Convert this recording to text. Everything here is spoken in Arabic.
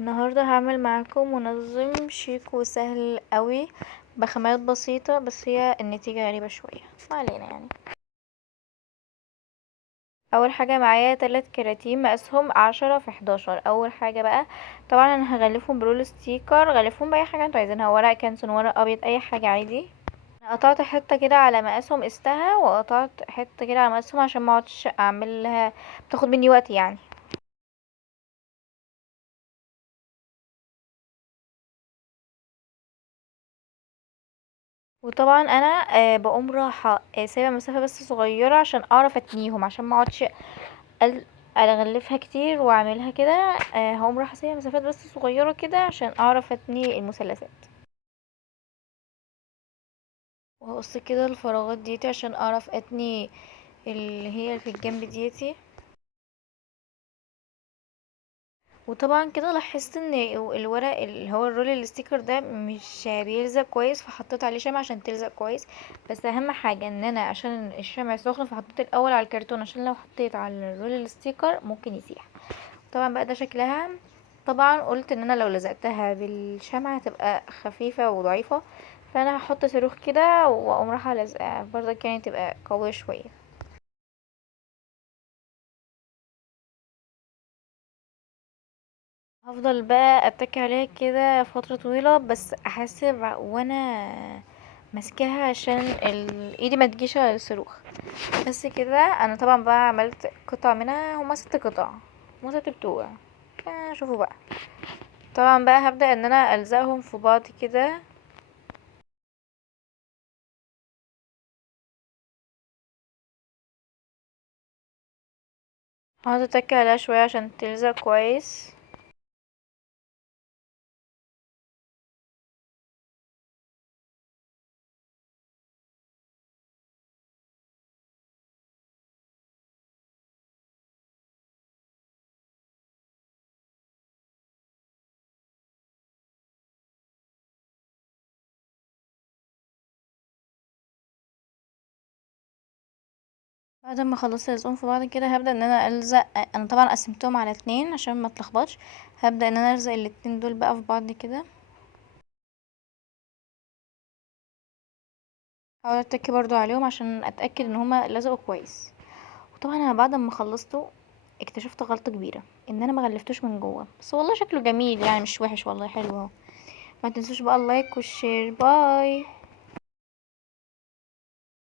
النهارده هعمل معاكم منظم شيك وسهل قوي بخامات بسيطة، بس هي النتيجة غريبة شوية، ما علينا يعني. اول حاجة معايا 3 كراتين مقاسهم 10 في 11. اول حاجة بقى طبعا انا هغلفهم برول ستيكر، غلفهم باي حاجة انتوا عايزينها، ورق كانسون، ورق ابيض، اي حاجة عادي. أنا قطعت حتة كده على مقاسهم قستها، وقطعت حتة كده على مقاسهم عشان ما اقعدش اعملها، بتاخد مني وقت يعني. وطبعا انا بقوم رايحه سايبه مسافه بس صغيره عشان اعرف اتنيهم، عشان ما اقعدش أل- اغلفها كتير واعملها كده. هقوم رايحه سايبه مسافات بس صغيره كده عشان اعرف اتني المثلثات، وهقص كده الفراغات ديتي عشان اعرف اتني اللي هي في الجنب ديتي. وطبعا كده لاحظت ان الورق اللي هو الرول الستيكر ده مش بيلزق كويس، فحطيت عليه شمع عشان تلزق كويس. بس اهم حاجة ان انا عشان الشمع سخن فحطيت الاول على الكرتون، عشان لو حطيت على الرول الستيكر ممكن يسيح. طبعا بقى ده شكلها. طبعا قلت ان انا لو لزقتها بالشمع هتبقى خفيفة وضعيفة، فانا هحط صاروخ كده واقوم رايحة لازقة برضه، كانت تبقى قوية شوية. هفضل بقى اتك عليها كده فترة طويلة، بس احاسب وانا ماسكاها عشان ايدي ما تجيش على الصاروخ. بس كده انا طبعا بقى عملت قطع منها، هما 6 قطع، هما 6 بتوع. شوفوا بقى. طبعا بقى هبدأ ان انا الزقهم في بعض كده. هقعد اتك عليها شوية عشان تلزق كويس. بعد ما خلصت الزقهم في بعض كده هبدأ ان انا الزق. انا طبعا قسمتهم على 2 عشان ما اتلخبطش. هبدأ ان انا الزق الاتنين دول بقى في بعض كده. هقعد اتك برضو عليهم عشان اتأكد ان هما لزقوا كويس. وطبعا انا بعد ما خلصته اكتشفت غلطة كبيرة، ان انا ما غلفتوش من جوه، بس والله شكله جميل يعني، مش وحش والله، حلو اهو. ما تنسوش بقى اللايك والشير. باي.